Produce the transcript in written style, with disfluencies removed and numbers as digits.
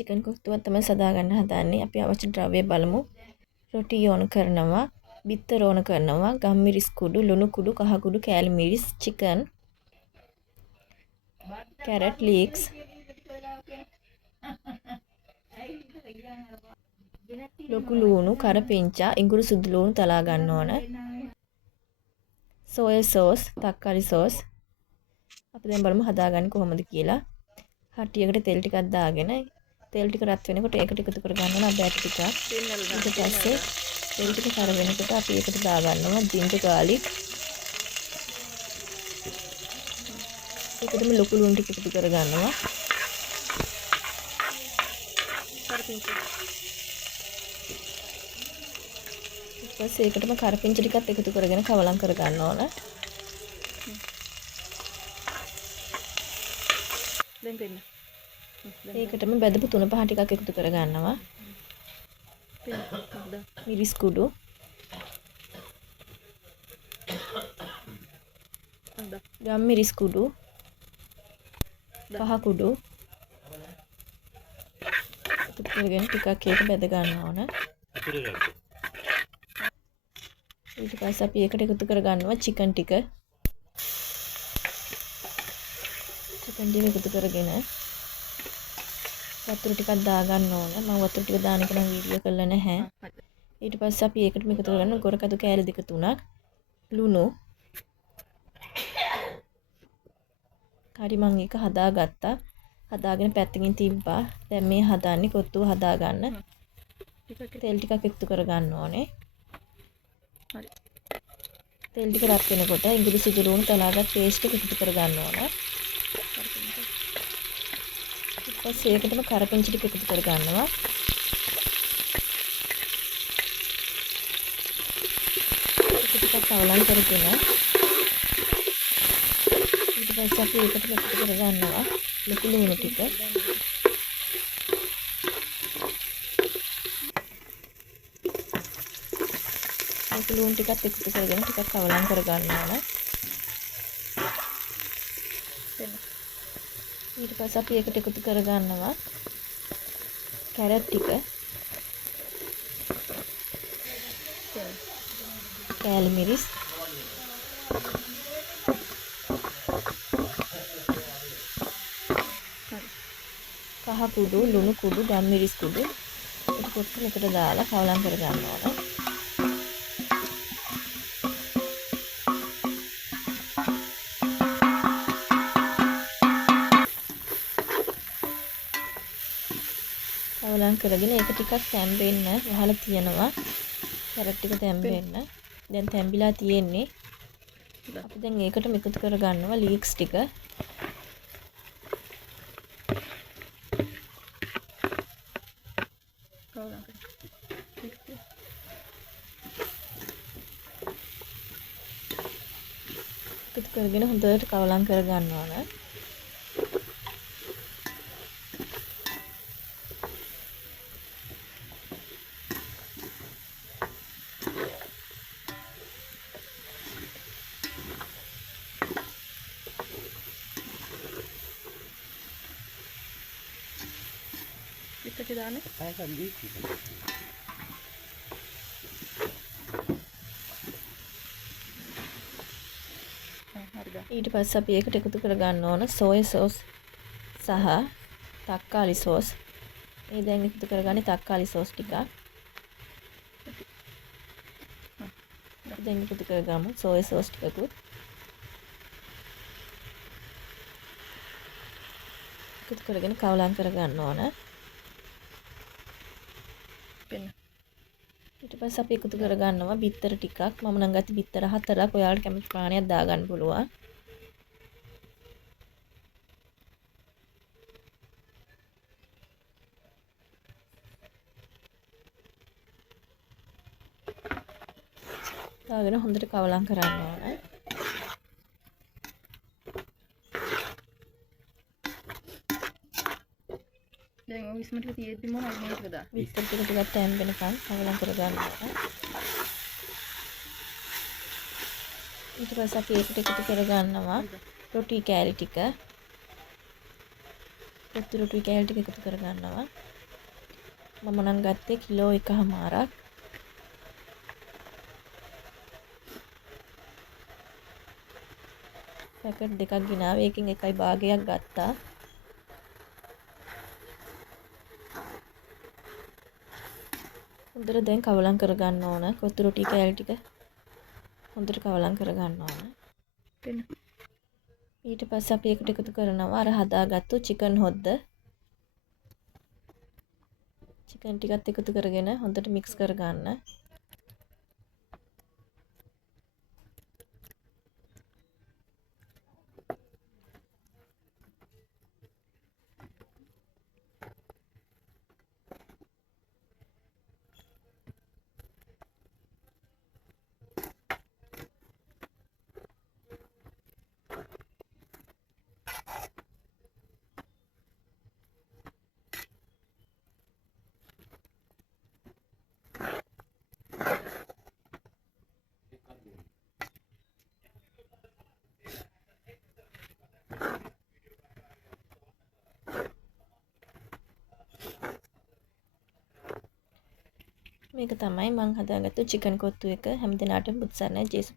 Chicken කොෆ්තුවක් තමයි සදා ගන්න හදන්නේ. අපි අවශ්‍ය ද්‍රව්‍ය බලමු. රොටි ඕන කරනවා, බිත්තර ඕන කරනවා, ගම්මිරිස් කුඩු, ලුණු කුඩු, කහ කුඩු, කෑලි මිරිස්, චිකන්, කැරට් ලීක්ස්, ලොකු ලුණු, කරපිංචා, ඉඟුරු සුදු ලුණු තලා ගන්න ඕන. සෝයා සෝස්, තක්කාලි සෝස්. අපි දැන් බලමු හදාගන්නේ කොහොමද කියලා. හටියකට තෙල් ටිකක් දාගෙන තෙල් ටික රත් වෙනකොට ඒකට එකතු කර ගන්න ඕන අබෑට ටිකක්. ඊට පස්සේ තෙල් ටික කර වෙනකොට අපි ඒකට දා ගන්නවා ජින්ජර් ගාලික්. ඒකටම ලොකු ලුණු ටික එකතු කර ගන්නවා. ඊට පස්සේ ඒකටම කරපිංච ටිකත් එකතු කරගෙන කවලම් කර ගන්න ඕන. ඒකටම බෙදපු 3-5 ටිකක් එකතු කර ගන්නවා. මිරිස් කුඩු, ගම් මිරිස් කුඩු, කහ කුඩු එකතු කරගෙන ටිකක් ඒක බෙද ගන්න ඕන. ඊට පස්සේ අපි ඒකට එකතු කර ගන්නවා චිකන් ටික. චිකන් ටික එකතු කරගෙන වතුර ටිකක් දා ගන්න ඕන. මම වතුර ටික දාන එක නම් වීඩියෝ කරලා නැහැ. ඊට පස්සේ අපි ඒකට එකතු කරගන්න ගොරකඩු කෑලි 2-3ක්, ලුණු. හරි මම ඒක හදාගත්තා. හදාගෙන පැත්තකින් තිබ්බා. දැන් මේ හදන්නේ කොත්තුව හදා ගන්න. තෙල් ටිකක් එකතු කර ගන්න ඕනේ. හරි. තෙල් ටික රත් වෙනකොට ඉඟුරු සුදු ලුණු තලාගත් පේස්ට් එක එකතු කර ගන්න ඕන. ඊපස්සේ ඒකටම කරපිංච ටික එකතු කර ගන්නවා. ඒක ටිකක් අවලං කරගෙන ඊට පස්සේ අපි ඒකට එකතු කර ගන්නවා ලොකු ලුණු ටික. ලොකු ලුණු ටිකත් එකතු කරගෙන ටිකක් අවලං කර ගන්න ඕන. ඊට පස්සේ අපි ඒකට එකතු කර ගන්නවා කැරට් ටික, කෑලි මිරිස්, කහ කුඩු, ලුණු කුඩු, ගම් මිරිස් කුඩු ඒක කොට්ටම එකට දාලා කවලම් කර ගන්න ඕන. කවලම් කරගෙන ඒක ටිකක් තැම්බෙන්න වහලා තියනවා. කැරට් ටික තැම්බෙන්න. දැන් තැම්බිලා තියෙන්නේ. අපි දැන් ඒකටම එකතු කර ගන්නවා ලීක්ස් ටික. එකතු කරගෙන හොඳට කවලම් කර ගන්න ඕන. ඊට දාන්නේ ඊට පස්සේ අපි ඒකට එකතු කර ගන්න ඕන සෝයා සෝස් සහ තක්කාලි සෝස්. මේ දැන් එකතු කරගන්නේ තක්කාලි සෝස් ටික. දැන් එකතු කරගමු සෝයා සෝස් ටිකකුත්. එකතු කරගෙන කවලම් කර ගන්න ඕන. ඊට පස්සේ අපි එකතු කර ගන්නවා බිත්තර ටිකක්. මම නම් ගත්තේ බිත්තර 4ක්. ඔයාලට කැමති ප්‍රමාණයක් දා ගන්න පුළුවන්. දාගෙන හොඳට කවලම් කරන්න ඕන. දැන් ඔය 20 මිනිත්තු තියෙද්දි මොනවද මේකද දා? බිත්තර ටික ටිකක් තැම්බෙනකන් කවලම් කර ගන්න ඕන. ඊට පස්සේ අපි ඒකට එකතු කර ගන්නවා රොටි කෑලි ටික. කොත්තු රොටි කෑලි ටික එකතු කරගන්නවා. මම නම් ගත්තේ කිලෝ 1.5ක්. පැකට් දෙකක් ගෙනාවේ. ඒකෙන් එකයි භාගයක් ගත්තා. හොඳට දැන් කවලම් කරගන්න ඕන. කොත්තු රොටි කෑලි ටික හොඳට කවලම් කරගන්න ඕන. ඊට පස්සේ අපි ඒකට එකතු කරනවා අර හදාගත්තු චිකන් හොද්ද. චිකන් ටිකත් එකතු කරගෙන හොඳට මික්ස් කරගන්න. මේක තමයි මං හදාගත්තු චිකන් කොත්තු එක. හැමදිනාටම බුත් සරණයි ජේසුස්